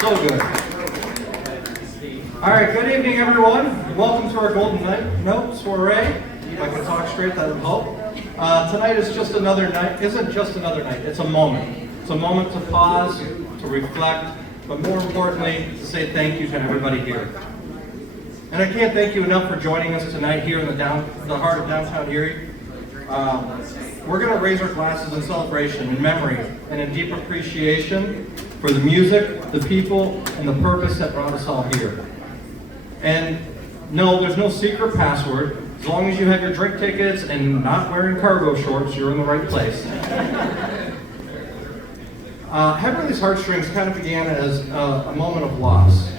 So good. All right, good evening, everyone. Welcome to our Golden Note Soirée. If I can talk straight, that would help. Tonight is just another night. Isn't just another night. It's a moment. It's a moment to pause, to reflect, but more importantly, to say thank you to everybody here. And I can't thank you enough for joining us tonight here in the heart of downtown Erie. We're going to raise our glasses in celebration, in memory, and in deep appreciation for the music, the people, and the purpose that brought us all here. And no, there's no secret password. As long as you have your drink tickets and not wearing cargo shorts, you're in the right place. Heberle's Heartstrings kind of began as a moment of loss.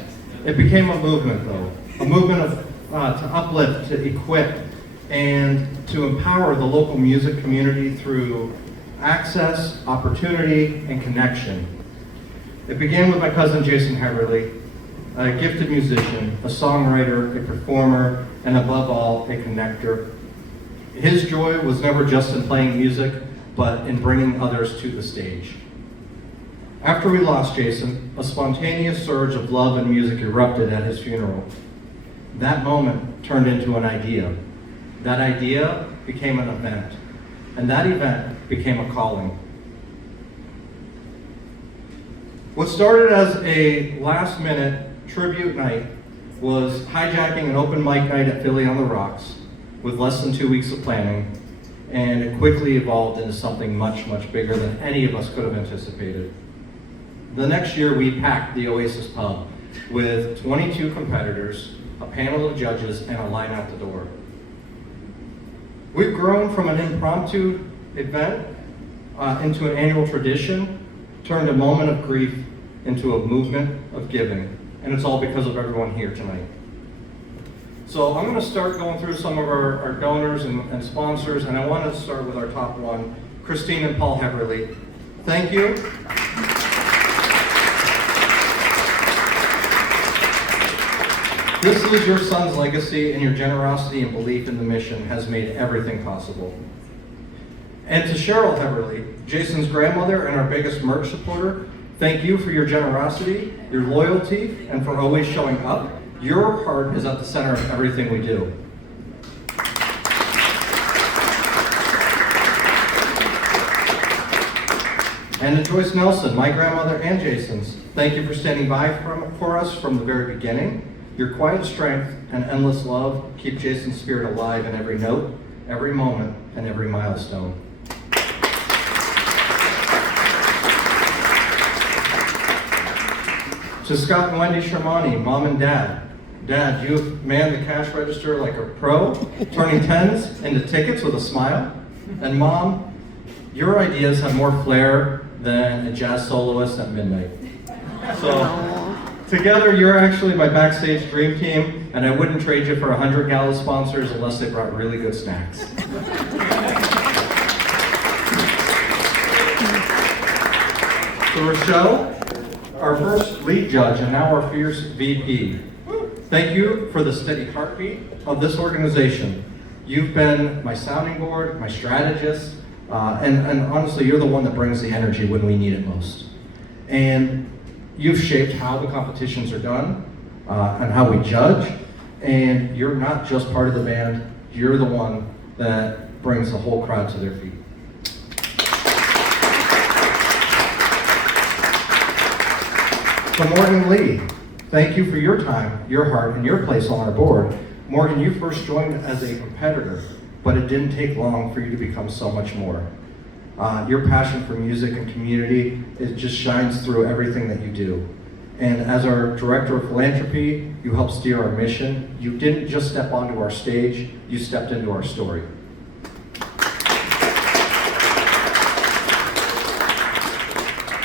It became a movement, though. A movement of to uplift, to equip, and to empower the local music community through access, opportunity, and connection. It began with my cousin Jason Heberle, a gifted musician, a songwriter, a performer, and above all, a connector. His joy was never just in playing music, but in bringing others to the stage. After we lost Jason, a spontaneous surge of love and music erupted at his funeral. That moment turned into an idea. That idea became an event, and that event became a calling. What started as a last-minute tribute night was hijacking an open mic night at Philly on the Rocks with less than 2 weeks of planning, and it quickly evolved into something much, much bigger than any of us could have anticipated. The next year, we packed the Oasis Pub with 22 competitors, a panel of judges, and a line out the door. We've grown from an impromptu event into an annual tradition, turned a moment of grief into a movement of giving, and it's all because of everyone here tonight. So I'm going to start going through some of our donors and sponsors, and I want to start with our top one, Christine and Paul Heberle. Thank you. This is your son's legacy, and your generosity and belief in the mission has made everything possible. And to Cheryl Heberle, Jason's grandmother and our biggest merch supporter, thank you for your generosity, your loyalty, and for always showing up. Your heart is at the center of everything we do. And to Joyce Nelson, my grandmother and Jason's, thank you for standing by for us from the very beginning. Your quiet strength and endless love keep Jason's spirit alive in every note, every moment, and every milestone. To Scott and Wendy Shermani, Mom and Dad. Dad, you've manned the cash register like a pro, turning tens into tickets with a smile. And Mom, your ideas have more flair than a jazz soloist at midnight. So, together, you're actually my backstage dream team, and I wouldn't trade you for 100 gala sponsors unless they brought really good snacks. So Rochelle, our first lead judge and now our fierce VP. Thank you for the steady heartbeat of this organization. You've been my sounding board, my strategist, and honestly, you're the one that brings the energy when we need it most. And you've shaped how the competitions are done and how we judge, and you're not just part of the band, you're the one that brings the whole crowd to their feet. So Morgan Lee, thank you for your time, your heart, and your place on our board. Morgan, you first joined as a competitor, but it didn't take long for you to become so much more. Your passion for music and community, it just shines through everything that you do. And as our Director of Philanthropy, you help steer our mission. You didn't just step onto our stage, you stepped into our story.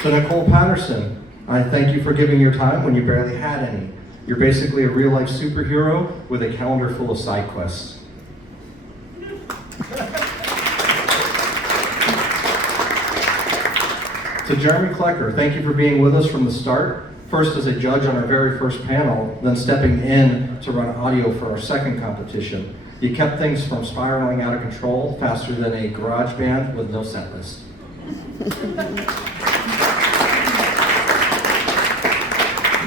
To Nicole Patterson, I thank you for giving your time when you barely had any. You're basically a real-life superhero with a calendar full of side quests. To Jeremy Klecker, thank you for being with us from the start. First as a judge on our very first panel, then stepping in to run audio for our second competition. You kept things from spiraling out of control faster than a garage band with no set list.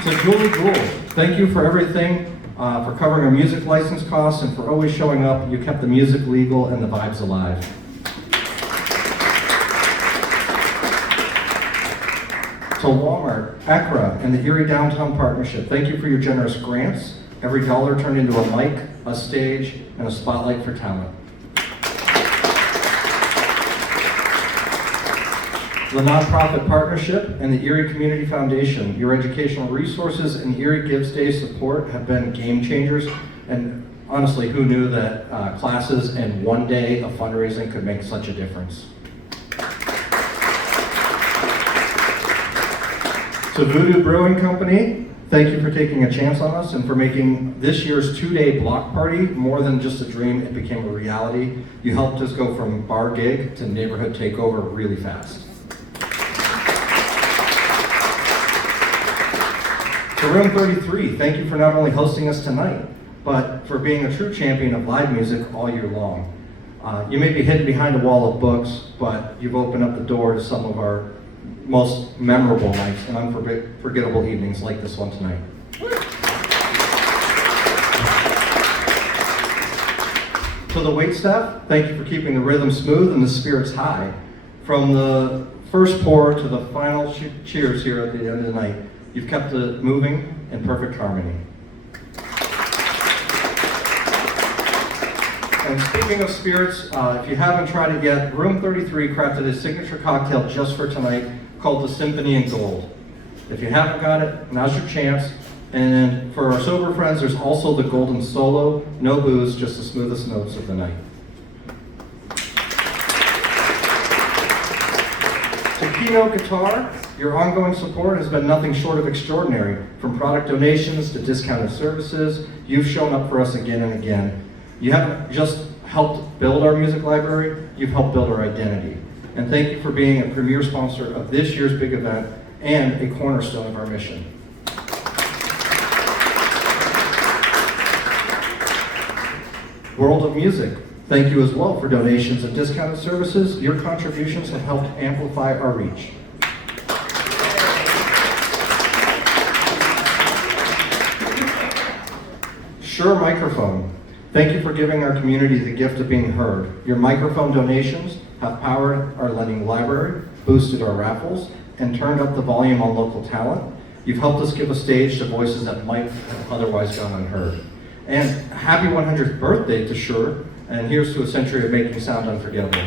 To Julie Gould, thank you for everything, for covering our music license costs and for always showing up. You kept the music legal and the vibes alive. To Walmart, ECGRA, and the Erie Downtown Partnership, thank you for your generous grants. Every dollar turned into a mic, a stage, and a spotlight for talent. The Nonprofit Partnership and the Erie Community Foundation, your educational resources and Erie Gives Day support have been game changers. And honestly, who knew that classes and one day of fundraising could make such a difference? To Voodoo Brewing Company, thank you for taking a chance on us and for making this year's 2-day block party more than just a dream. It became a reality. You helped us go from bar gig to neighborhood takeover really fast. To Room 33, thank you for not only hosting us tonight, but for being a true champion of live music all year long. You may be hidden behind a wall of books, but you've opened up the door to some of our most memorable nights and unforgettable evenings like this one tonight. To the waitstaff, thank you for keeping the rhythm smooth and the spirits high. From the first pour to the final cheers here at the end of the night, you've kept it moving in perfect harmony. And speaking of spirits, if you haven't tried it yet, Room 33 crafted a signature cocktail just for tonight called the Symphony in Gold. If you haven't got it, now's your chance. And for our sober friends, there's also the Golden Solo, no booze, just the smoothest notes of the night. To Keynote Guitar, your ongoing support has been nothing short of extraordinary. From product donations to discounted services, you've shown up for us again and again. You haven't just helped build our music library, you've helped build our identity. And thank you for being a premier sponsor of this year's big event and a cornerstone of our mission. World of Music, thank you as well for donations and discounted services. Your contributions have helped amplify our reach. Shure Microphone, thank you for giving our community the gift of being heard. Your microphone donations have powered our lending library, boosted our raffles, and turned up the volume on local talent. You've helped us give a stage to voices that might have otherwise gone unheard. And happy 100th birthday to Shure, and here's to a century of making sound unforgettable.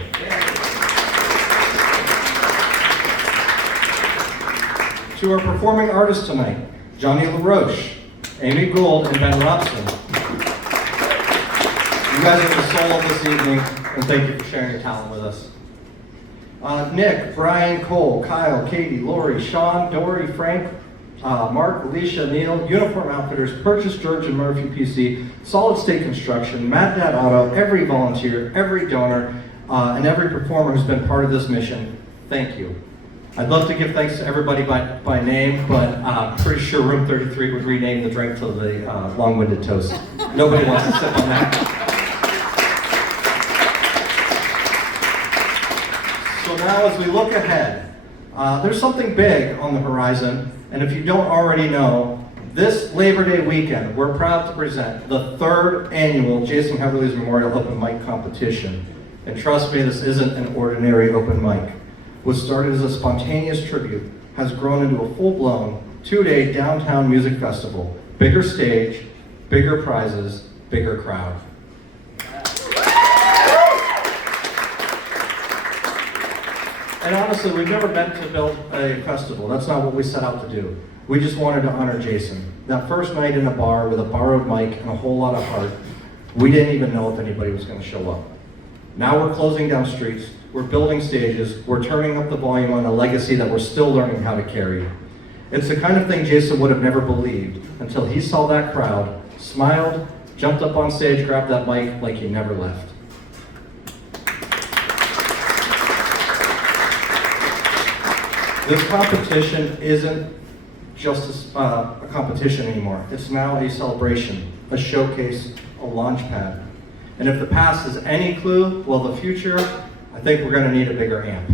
To our performing artists tonight, Johnny LaRoche, Amy Gould, and Ben Robson. You guys are the soul of this evening, and thank you for sharing your talent with us. Nick, Brian, Cole, Kyle, Katie, Lori, Sean, Dory, Frank, Mark, Alicia, Neil, Uniform Outfitters, Purchase George and Murphy PC, Solid State Construction, Mad Dad Auto, every volunteer, every donor, and every performer who's been part of this mission, thank you. I'd love to give thanks to everybody by name, but I'm pretty sure Room 33 would rename the drink to the long-winded toast. Nobody wants to sip on that. So now as we look ahead, there's something big on the horizon, and if you don't already know, this Labor Day weekend, we're proud to present the 3rd annual Jason Heberle's Memorial Open Mic Competition. And trust me, this isn't an ordinary open mic. What started as a spontaneous tribute has grown into a full-blown 2-day downtown music festival. Bigger stage, bigger prizes, bigger crowd. And honestly, we've never meant to build a festival. That's not what we set out to do. We just wanted to honor Jason. That first night in a bar with a borrowed mic and a whole lot of heart, we didn't even know if anybody was going to show up. Now we're closing down streets, we're building stages, we're turning up the volume on a legacy that we're still learning how to carry. It's the kind of thing Jason would have never believed until he saw that crowd, smiled, jumped up on stage, grabbed that mic like he never left. This competition isn't just a competition anymore. It's now a celebration, a showcase, a launch pad. And if the past is any clue, well, the future, I think we're going to need a bigger amp.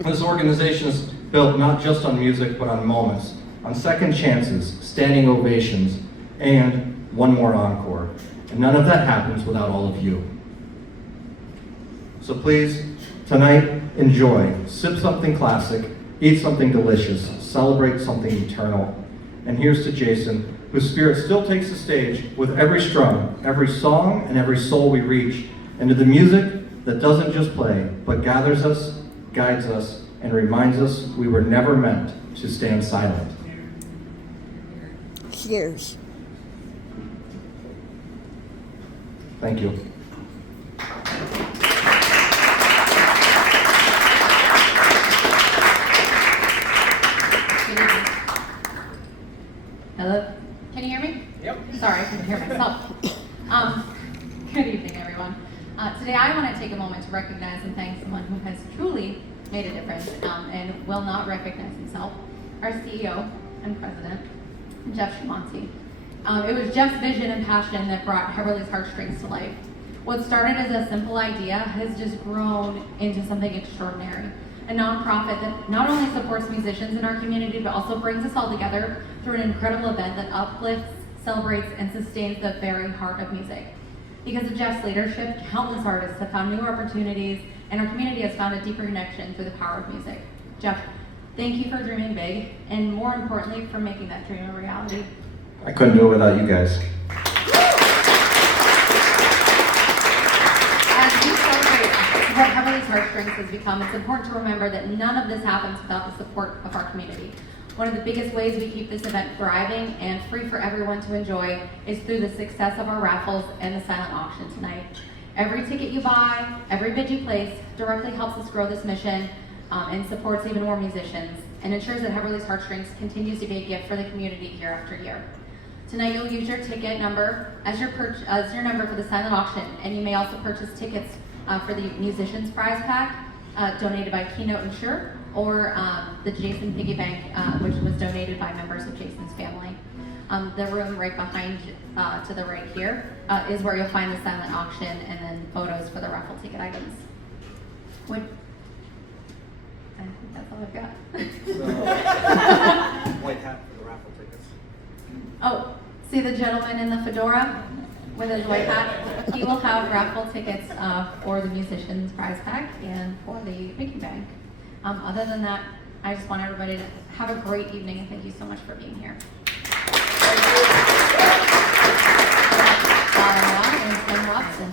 This organization is built not just on music, but on moments. on second chances, standing ovations, and one more encore. And none of that happens without all of you. So please, tonight, enjoy. Sip something classic, eat something delicious, celebrate something eternal. And here's to Jason, whose spirit still takes the stage with every strum, every song, and every soul we reach, and to the music that doesn't just play, but gathers us, guides us, and reminds us we were never meant to stand silent. Cheers. Thank you. Hello? Can you hear me? Yep. Sorry, I couldn't hear myself. Good evening, everyone. Today I want to take a moment to recognize and thank someone who has truly made a difference and will not recognize himself, our CEO and president, Jeff Tremonti. It was Jeff's vision and passion that brought Heberle's Heartstrings to life. What started as a simple idea has just grown into something extraordinary. A nonprofit that not only supports musicians in our community, but also brings us all together through an incredible event that uplifts, celebrates, and sustains the very heart of music. Because of Jeff's leadership, countless artists have found new opportunities, and our community has found a deeper connection through the power of music. Jeff, thank you for dreaming big, and more importantly, for making that dream a reality. I couldn't do it without you guys. As we celebrate what Heberle's Heartstrings has become, it's important to remember that none of this happens without the support of our community. One of the biggest ways we keep this event thriving and free for everyone to enjoy is through the success of our raffles and the silent auction tonight. Every ticket you buy, every bid you place, directly helps us grow this mission and supports even more musicians, and ensures that Heberle's Heartstrings continues to be a gift for the community year after year. Tonight you'll use your ticket number as your number for the silent auction, and you may also purchase tickets for the musicians prize pack donated by Keynote and Shure, or the Jason Piggy Bank, which was donated by members of Jason's family. The room right behind to the right here is where you'll find the silent auction and then photos for the raffle ticket items. I think that's all I've got. White hat for the raffle tickets. Oh, see the gentleman in the fedora with his white hat? He will have raffle tickets for the musicians prize pack and for the piggy bank. Other than that, I just want everybody to have a great evening, and thank you so much for being here. Watson.